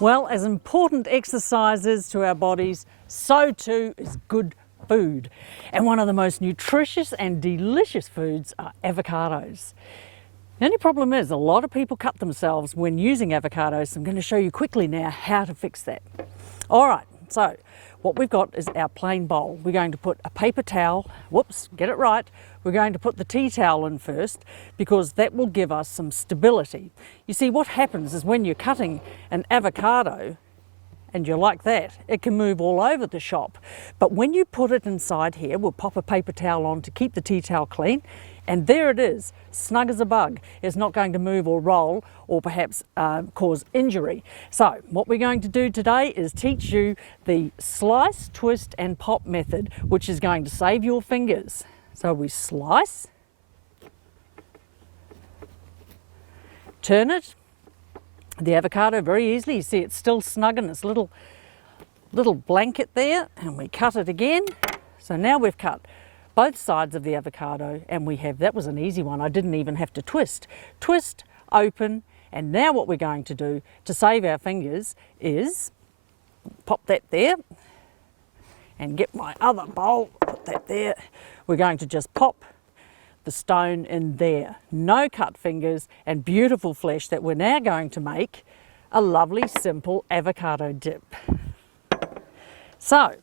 Well, as important exercise is to our bodies, so too is good food. And one of the most nutritious and delicious foods are avocados. The only problem is a lot of people cut themselves when using avocados. I'm going to show you quickly now how to fix that. All right, so what we've got is our plain bowl. We're going to put a paper towel, whoops, get it right. We're going to put the tea towel in first because that will give us some stability. You see, what happens is when you're cutting an avocado, and you're like that, it can move all over the shop. But when you put it inside here, we'll pop a paper towel on to keep the tea towel clean, and there it is, snug as a bug. It's not going to move or roll or perhaps cause injury. So what we're going to do today is teach you the slice, twist and pop method, which is going to save your fingers. So we slice, turn it, the avocado very easily. You see it's still snug in its little blanket there, and we cut it again. So now we've cut both sides of the avocado, and we have, that was an easy one. I didn't even have to twist. Twist, open, and now what we're going to do to save our fingers is pop that there and get my other bowl, put that there. We're going to just pop the stone in there. No cut fingers and beautiful flesh that we're now going to make a lovely simple avocado dip. So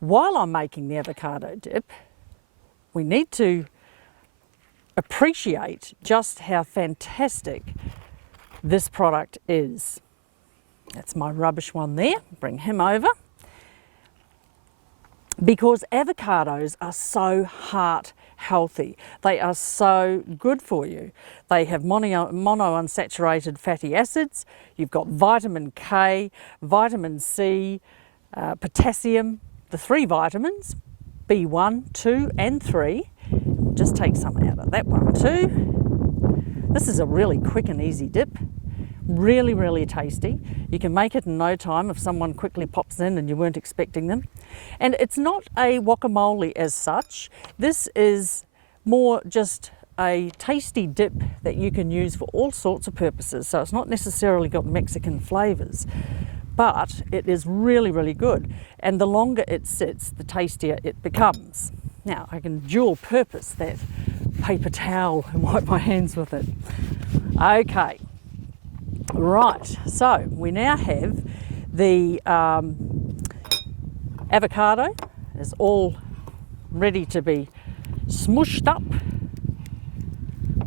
while I'm making the avocado dip, we need to appreciate just how fantastic this product is. That's my rubbish one there, bring him over. Because avocados are so heart healthy. They are so good for you. They have monounsaturated fatty acids. You've got vitamin K, vitamin C, potassium, the 3 vitamins, B1, 2 and 3. Just take some out of that one too. This is a really quick and easy dip. Really, really tasty. You can make it in no time if someone quickly pops in and you weren't expecting them. And it's not a guacamole as such. This is more just a tasty dip that you can use for all sorts of purposes. So it's not necessarily got Mexican flavors, but it is really, really good. And the longer it sits, the tastier it becomes. Now I can dual purpose that paper towel and wipe my hands with it. Okay. Right, so we now have the avocado is all ready to be smooshed up.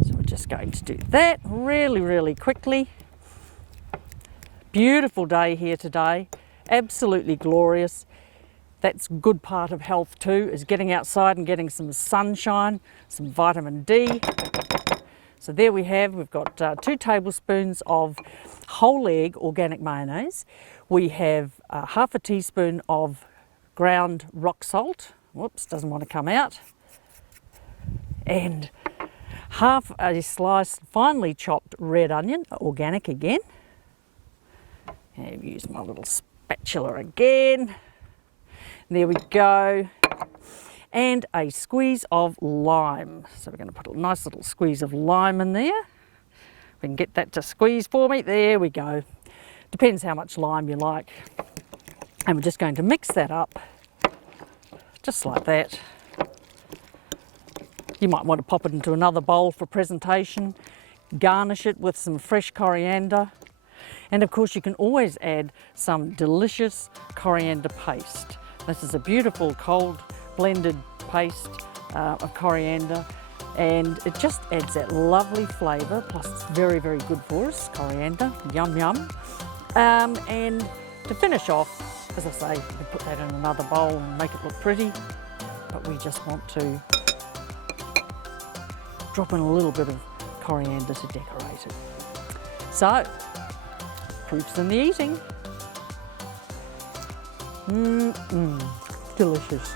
So we're just going to do that really, really quickly. Beautiful day here today, absolutely glorious. That's a good part of health too, is getting outside and getting some sunshine, some vitamin D. So there we've got 2 tablespoons of whole egg organic mayonnaise. We have half a teaspoon of ground rock salt. Whoops, doesn't want to come out. And half a sliced finely chopped red onion, organic again. And use my little spatula again. There we go. And a squeeze of lime. So we're going to put a nice little squeeze of lime in there. We can get that to squeeze for me. There we go. Depends how much lime you like. And we're just going to mix that up, just like that. You might want to pop it into another bowl for presentation. Garnish it with some fresh coriander. And of course you can always add some delicious coriander paste. This is a beautiful cold blended paste of coriander, and it just adds that lovely flavour, plus it's very, very good for us, coriander, yum yum. And to finish off, as I say, you can put that in another bowl and make it look pretty, but we just want to drop in a little bit of coriander to decorate it. So, proof's in the eating. Delicious.